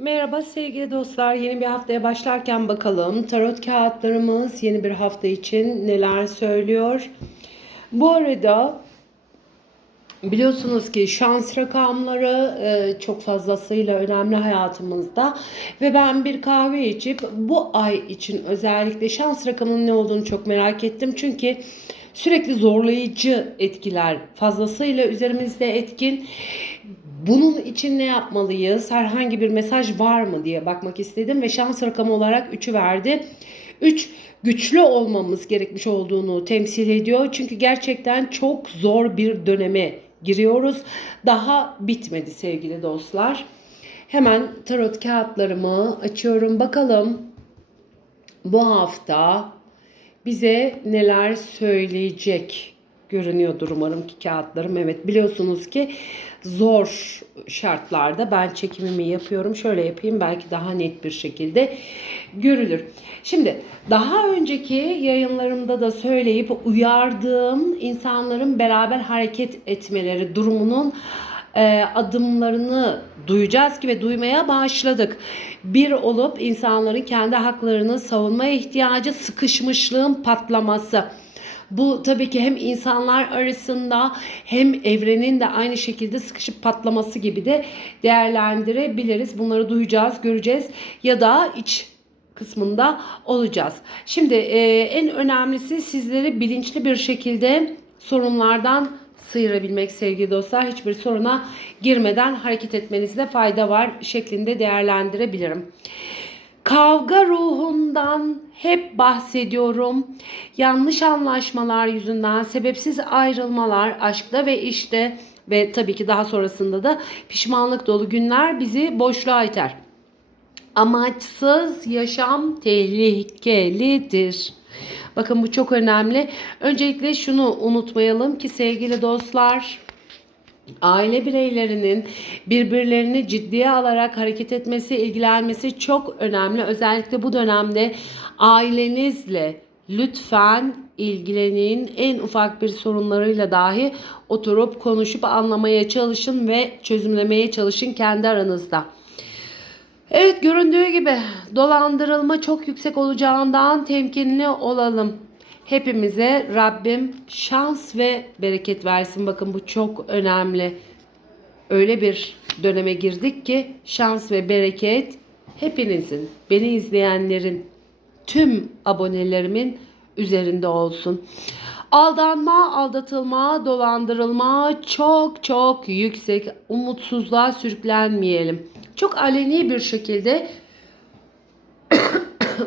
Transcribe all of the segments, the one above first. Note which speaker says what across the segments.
Speaker 1: Merhaba sevgili dostlar. Yeni bir haftaya başlarken bakalım tarot kağıtlarımız yeni bir hafta için neler söylüyor. Bu arada biliyorsunuz ki şans rakamları e, çok fazlasıyla önemli hayatımızda ve ben bir kahve içip bu ay için özellikle şans rakamının ne olduğunu çok merak ettim. Çünkü sürekli zorlayıcı etkiler fazlasıyla üzerimizde etkin. Bunun için ne yapmalıyız? Herhangi bir mesaj var mı diye bakmak istedim ve şans rakamı olarak 3'ü verdi. 3 güçlü olmamız gerekmiş olduğunu temsil ediyor. Çünkü gerçekten çok zor bir döneme giriyoruz. Daha bitmedi sevgili dostlar. Hemen tarot kağıtlarımı açıyorum. Bakalım bu hafta bize neler söyleyecek görünüyordur umarım ki kağıtlarım. Evet biliyorsunuz ki zor şartlarda ben çekimimi yapıyorum. Şöyle yapayım belki daha net bir şekilde görülür. Şimdi daha önceki yayınlarımda da söyleyip uyardığım insanların beraber hareket etmeleri durumunun e, adımlarını duyacağız ki ve duymaya başladık. Bir olup insanların kendi haklarını savunmaya ihtiyacı, sıkışmışlığın patlaması. Bu tabii ki hem insanlar arasında hem evrenin de aynı şekilde sıkışıp patlaması gibi de değerlendirebiliriz. Bunları duyacağız, göreceğiz ya da iç kısmında olacağız. Şimdi e, en önemlisi sizleri bilinçli bir şekilde sorunlardan sıyırabilmek sevgili dostlar. Hiçbir soruna girmeden hareket etmenizde fayda var şeklinde değerlendirebilirim. Kavga ruhundan hep bahsediyorum. Yanlış anlaşmalar yüzünden sebepsiz ayrılmalar aşkta ve işte ve tabii ki daha sonrasında da pişmanlık dolu günler bizi boşluğa iter. Amaçsız yaşam tehlikelidir. Bakın bu çok önemli. Öncelikle şunu unutmayalım ki sevgili dostlar, aile bireylerinin birbirlerini ciddiye alarak hareket etmesi, ilgilenmesi çok önemli. Özellikle bu dönemde ailenizle lütfen ilgilenin. En ufak bir sorunlarıyla dahi oturup konuşup anlamaya çalışın ve çözümlemeye çalışın kendi aranızda. Evet göründüğü gibi dolandırılma çok yüksek olacağından temkinli olalım. Hepimize Rabbim şans ve bereket versin. Bakın bu çok önemli. Öyle bir döneme girdik ki şans ve bereket hepinizin, beni izleyenlerin, tüm abonelerimin üzerinde olsun. Aldanma, aldatılma, dolandırılma çok çok yüksek. Umutsuzluğa sürüklenmeyelim. Çok aleni bir şekilde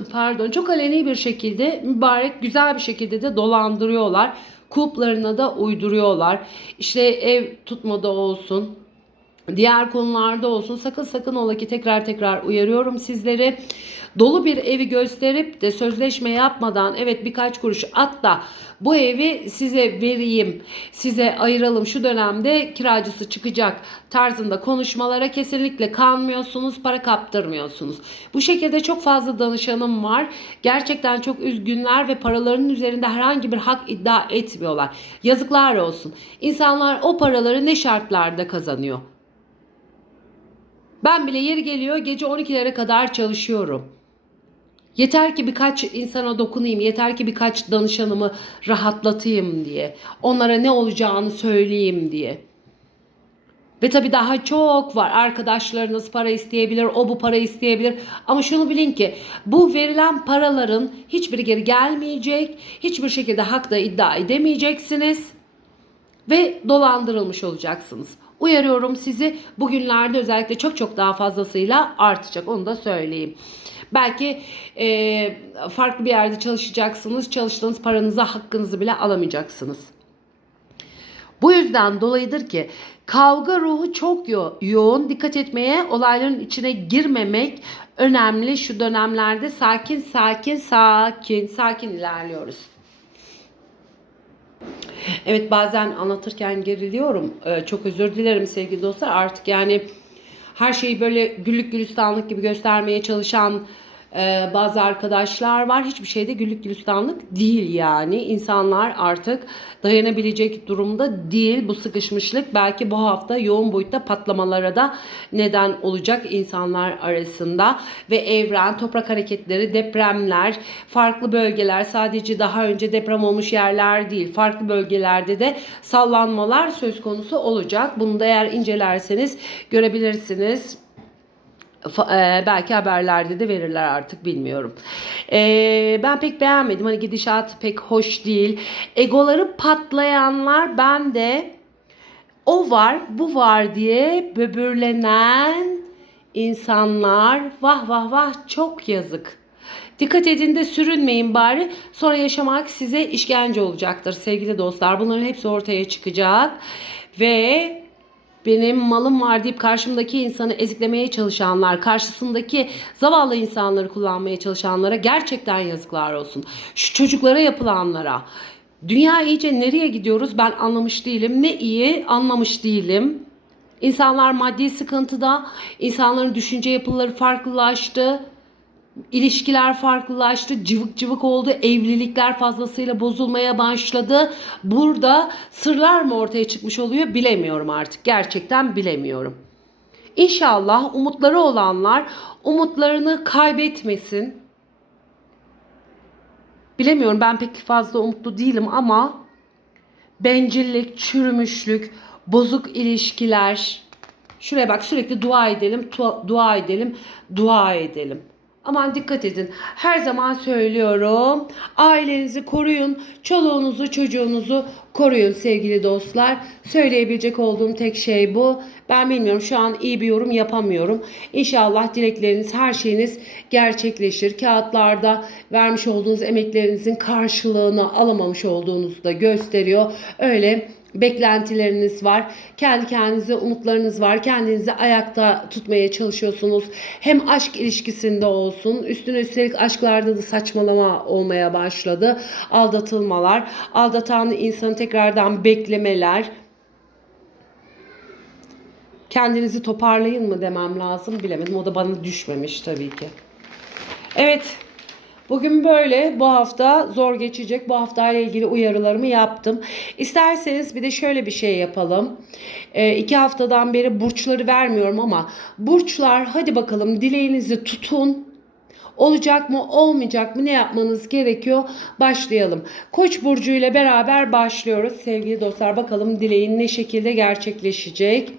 Speaker 1: pardon çok aleni bir şekilde mübarek güzel bir şekilde de dolandırıyorlar. Kulplarına da uyduruyorlar. İşte ev tutmada olsun, diğer konularda olsun sakın sakın ola ki tekrar tekrar uyarıyorum sizleri. Dolu bir evi gösterip de sözleşme yapmadan evet birkaç kuruş at da bu evi size vereyim, size ayıralım şu dönemde kiracısı çıkacak tarzında konuşmalara kesinlikle kanmıyorsunuz, para kaptırmıyorsunuz. Bu şekilde çok fazla danışanım var. Gerçekten çok üzgünler ve paralarının üzerinde herhangi bir hak iddia etmiyorlar. Yazıklar olsun. İnsanlar o paraları ne şartlarda kazanıyor? Ben bile yeri geliyor gece 12'lere kadar çalışıyorum. Yeter ki birkaç insana dokunayım, yeter ki birkaç danışanımı rahatlatayım diye. Onlara ne olacağını söyleyeyim diye. Ve tabii daha çok var. Arkadaşlarınız para isteyebilir, o bu para isteyebilir. Ama şunu bilin ki bu verilen paraların hiçbiri geri gelmeyecek. Hiçbir şekilde hakta iddia edemeyeceksiniz. Ve dolandırılmış olacaksınız. Uyarıyorum sizi bugünlerde özellikle çok çok daha fazlasıyla artacak onu da söyleyeyim. Belki e, farklı bir yerde çalışacaksınız. Çalıştığınız paranıza hakkınızı bile alamayacaksınız. Bu yüzden dolayıdır ki kavga ruhu çok yo- yoğun. Dikkat etmeye, olayların içine girmemek önemli. Şu dönemlerde sakin sakin sakin sakin ilerliyoruz. Evet bazen anlatırken geriliyorum. Ee, çok özür dilerim sevgili dostlar. Artık yani her şeyi böyle güllük gülistanlık gibi göstermeye çalışan e, bazı arkadaşlar var. Hiçbir şeyde güllük gülistanlık değil yani. İnsanlar artık dayanabilecek durumda değil bu sıkışmışlık. Belki bu hafta yoğun boyutta patlamalara da neden olacak insanlar arasında ve evren, toprak hareketleri, depremler, farklı bölgeler sadece daha önce deprem olmuş yerler değil. Farklı bölgelerde de sallanmalar söz konusu olacak. Bunu da eğer incelerseniz görebilirsiniz. E, belki haberlerde de verirler artık bilmiyorum. E, ben pek beğenmedim. Hani gidişat pek hoş değil. Egoları patlayanlar ben de o var bu var diye böbürlenen insanlar vah vah vah çok yazık. Dikkat edin de sürünmeyin bari. Sonra yaşamak size işkence olacaktır sevgili dostlar. Bunların hepsi ortaya çıkacak. Ve benim malım var deyip karşımdaki insanı eziklemeye çalışanlar, karşısındaki zavallı insanları kullanmaya çalışanlara gerçekten yazıklar olsun. Şu çocuklara yapılanlara. Dünya iyice nereye gidiyoruz ben anlamış değilim. Ne iyi anlamış değilim. İnsanlar maddi sıkıntıda, insanların düşünce yapıları farklılaştı. İlişkiler farklılaştı, cıvık cıvık oldu, evlilikler fazlasıyla bozulmaya başladı. Burada sırlar mı ortaya çıkmış oluyor bilemiyorum artık. Gerçekten bilemiyorum. İnşallah umutları olanlar umutlarını kaybetmesin. Bilemiyorum ben pek fazla umutlu değilim ama bencillik, çürümüşlük, bozuk ilişkiler. Şuraya bak sürekli dua edelim, dua edelim, dua edelim. Aman dikkat edin. Her zaman söylüyorum. Ailenizi koruyun. Çoluğunuzu, çocuğunuzu koruyun sevgili dostlar. Söyleyebilecek olduğum tek şey bu. Ben bilmiyorum şu an iyi bir yorum yapamıyorum. İnşallah dilekleriniz, her şeyiniz gerçekleşir. Kağıtlarda vermiş olduğunuz emeklerinizin karşılığını alamamış olduğunuzu da gösteriyor. Öyle beklentileriniz var. Kendi kendinize umutlarınız var. Kendinizi ayakta tutmaya çalışıyorsunuz. Hem aşk ilişkisinde olsun. Üstüne üstelik aşklarda da saçmalama olmaya başladı. Aldatılmalar, aldatan insanı tekrardan beklemeler. Kendinizi toparlayın mı demem lazım bilemedim. O da bana düşmemiş tabii ki. Evet. Bugün böyle bu hafta zor geçecek. Bu haftayla ilgili uyarılarımı yaptım. İsterseniz bir de şöyle bir şey yapalım. Ee, iki haftadan beri burçları vermiyorum ama burçlar hadi bakalım dileğinizi tutun. Olacak mı olmayacak mı ne yapmanız gerekiyor başlayalım. Koç burcu ile beraber başlıyoruz sevgili dostlar bakalım dileğin ne şekilde gerçekleşecek.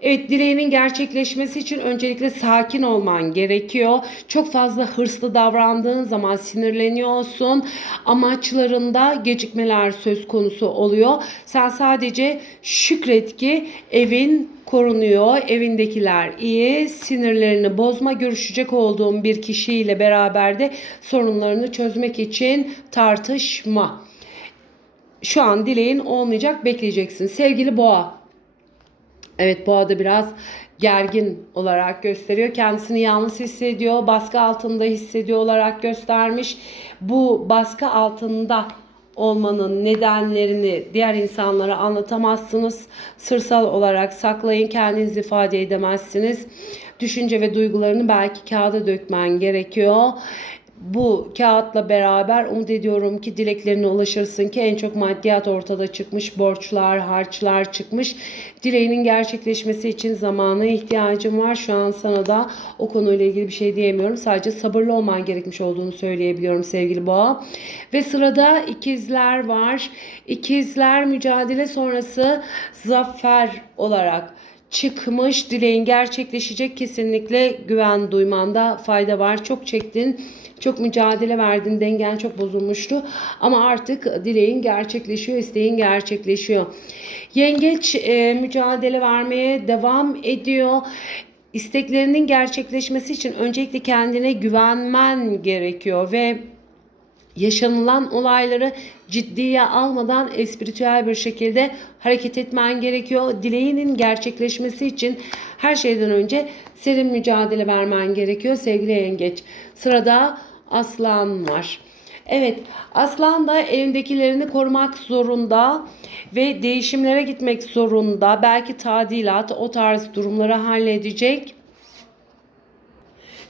Speaker 1: Evet dileğinin gerçekleşmesi için öncelikle sakin olman gerekiyor. Çok fazla hırslı davrandığın zaman sinirleniyorsun. Amaçlarında gecikmeler söz konusu oluyor. Sen sadece şükret ki evin korunuyor. Evindekiler iyi. Sinirlerini bozma. Görüşecek olduğun bir kişiyle beraber de sorunlarını çözmek için tartışma. Şu an dileğin olmayacak bekleyeceksin. Sevgili boğa Evet Boğa da biraz gergin olarak gösteriyor. Kendisini yalnız hissediyor. Baskı altında hissediyor olarak göstermiş. Bu baskı altında olmanın nedenlerini diğer insanlara anlatamazsınız. Sırsal olarak saklayın. Kendinizi ifade edemezsiniz. Düşünce ve duygularını belki kağıda dökmen gerekiyor bu kağıtla beraber umut ediyorum ki dileklerine ulaşırsın ki en çok maddiyat ortada çıkmış, borçlar, harçlar çıkmış. Dileğinin gerçekleşmesi için zamana ihtiyacım var. Şu an sana da o konuyla ilgili bir şey diyemiyorum. Sadece sabırlı olman gerekmiş olduğunu söyleyebiliyorum sevgili boğa. Ve sırada ikizler var. İkizler mücadele sonrası zafer olarak çıkmış. Dileğin gerçekleşecek kesinlikle güven duymanda fayda var. Çok çektin, çok mücadele verdin, dengen çok bozulmuştu. Ama artık dileğin gerçekleşiyor, isteğin gerçekleşiyor. Yengeç e, mücadele vermeye devam ediyor. İsteklerinin gerçekleşmesi için öncelikle kendine güvenmen gerekiyor ve yaşanılan olayları ciddiye almadan espritüel bir şekilde hareket etmen gerekiyor. Dileğinin gerçekleşmesi için her şeyden önce serin mücadele vermen gerekiyor sevgili yengeç. Sırada aslan var. Evet, aslan da elindekilerini korumak zorunda ve değişimlere gitmek zorunda. Belki tadilat o tarz durumları halledecek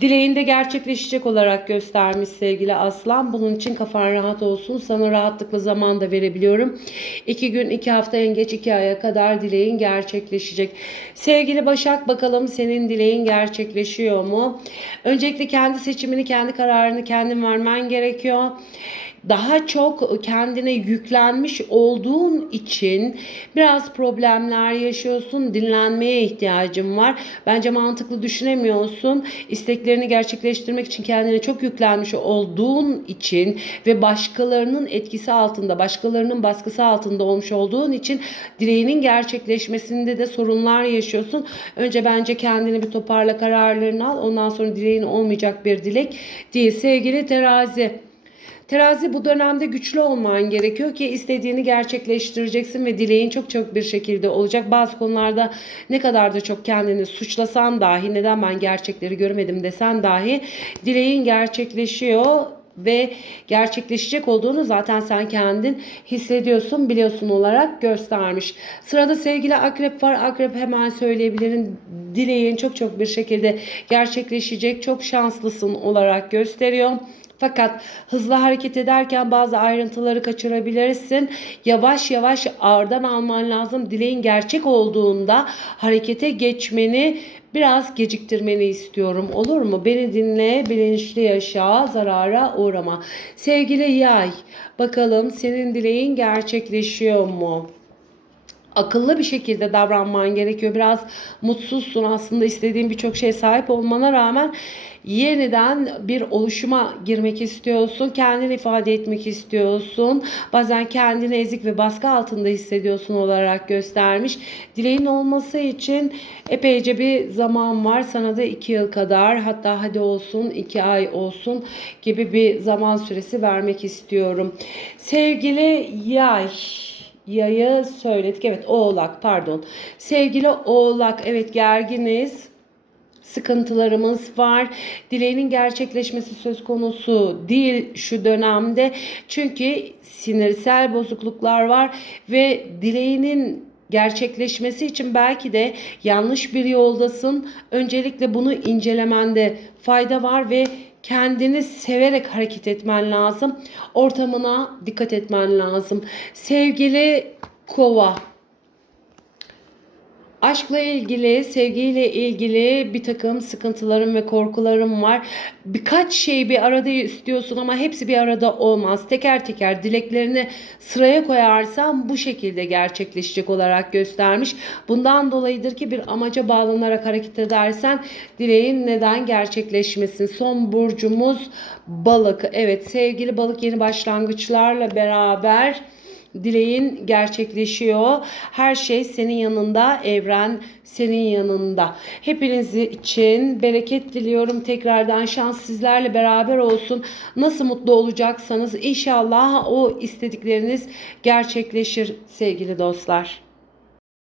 Speaker 1: Dileğinde gerçekleşecek olarak göstermiş sevgili aslan. Bunun için kafan rahat olsun. Sana rahatlıkla zaman da verebiliyorum. İki gün, iki hafta en geç iki aya kadar dileğin gerçekleşecek. Sevgili Başak bakalım senin dileğin gerçekleşiyor mu? Öncelikle kendi seçimini, kendi kararını kendin vermen gerekiyor daha çok kendine yüklenmiş olduğun için biraz problemler yaşıyorsun. Dinlenmeye ihtiyacın var. Bence mantıklı düşünemiyorsun. İsteklerini gerçekleştirmek için kendine çok yüklenmiş olduğun için ve başkalarının etkisi altında, başkalarının baskısı altında olmuş olduğun için dileğinin gerçekleşmesinde de sorunlar yaşıyorsun. Önce bence kendini bir toparla kararlarını al. Ondan sonra dileğin olmayacak bir dilek değil. Sevgili terazi. Terazi bu dönemde güçlü olman gerekiyor ki istediğini gerçekleştireceksin ve dileğin çok çok bir şekilde olacak. Bazı konularda ne kadar da çok kendini suçlasan dahi neden ben gerçekleri görmedim desen dahi dileğin gerçekleşiyor ve gerçekleşecek olduğunu zaten sen kendin hissediyorsun, biliyorsun olarak göstermiş. Sırada sevgili akrep var. Akrep hemen söyleyebilirim. Dileğin çok çok bir şekilde gerçekleşecek. Çok şanslısın olarak gösteriyor. Fakat hızlı hareket ederken bazı ayrıntıları kaçırabilirsin. Yavaş yavaş ağırdan alman lazım. Dileğin gerçek olduğunda harekete geçmeni biraz geciktirmeni istiyorum. Olur mu? Beni dinle, bilinçli yaşa, zarara uğrama. Sevgili yay, bakalım senin dileğin gerçekleşiyor mu? Akıllı bir şekilde davranman gerekiyor. Biraz mutsuzsun aslında istediğin birçok şeye sahip olmana rağmen yeniden bir oluşuma girmek istiyorsun. Kendini ifade etmek istiyorsun. Bazen kendini ezik ve baskı altında hissediyorsun olarak göstermiş. Dileğin olması için epeyce bir zaman var. Sana da iki yıl kadar hatta hadi olsun iki ay olsun gibi bir zaman süresi vermek istiyorum. Sevgili yay yayı söyledik. Evet oğlak pardon. Sevgili oğlak evet gerginiz sıkıntılarımız var. Dileğinin gerçekleşmesi söz konusu değil şu dönemde. Çünkü sinirsel bozukluklar var ve dileğinin gerçekleşmesi için belki de yanlış bir yoldasın. Öncelikle bunu incelemende fayda var ve kendini severek hareket etmen lazım. Ortamına dikkat etmen lazım. Sevgili kova Aşkla ilgili, sevgiyle ilgili bir takım sıkıntılarım ve korkularım var. Birkaç şey bir arada istiyorsun ama hepsi bir arada olmaz. Teker teker dileklerini sıraya koyarsan bu şekilde gerçekleşecek olarak göstermiş. Bundan dolayıdır ki bir amaca bağlanarak hareket edersen dileğin neden gerçekleşmesin. Son burcumuz balık. Evet sevgili balık yeni başlangıçlarla beraber dileğin gerçekleşiyor. Her şey senin yanında, evren senin yanında. Hepiniz için bereket diliyorum. Tekrardan şans sizlerle beraber olsun. Nasıl mutlu olacaksanız inşallah o istedikleriniz gerçekleşir sevgili dostlar.